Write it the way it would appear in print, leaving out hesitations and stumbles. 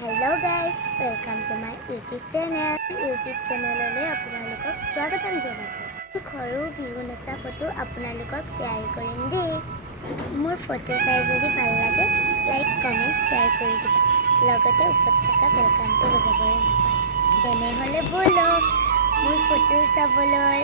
Hello' guys, welcome to my YouTube channel. YouTube চেনেললৈ আপোনালোকক স্বাগতম জনাইছোঁ। সৰু বিহু নচা ফটো আপোনালোকক শ্বেয়াৰ কৰিম দেই। মোৰ ফটো চাই যদি ভাল লাগে লাইক কমেণ্ট শ্বেয়াৰ কৰি দিব, লগতে ওপৰত থকা বেলকনটো বজাবলৈ নাপায়। তেনেহ'লে ব'লক মোৰ ফটো চাবলৈ।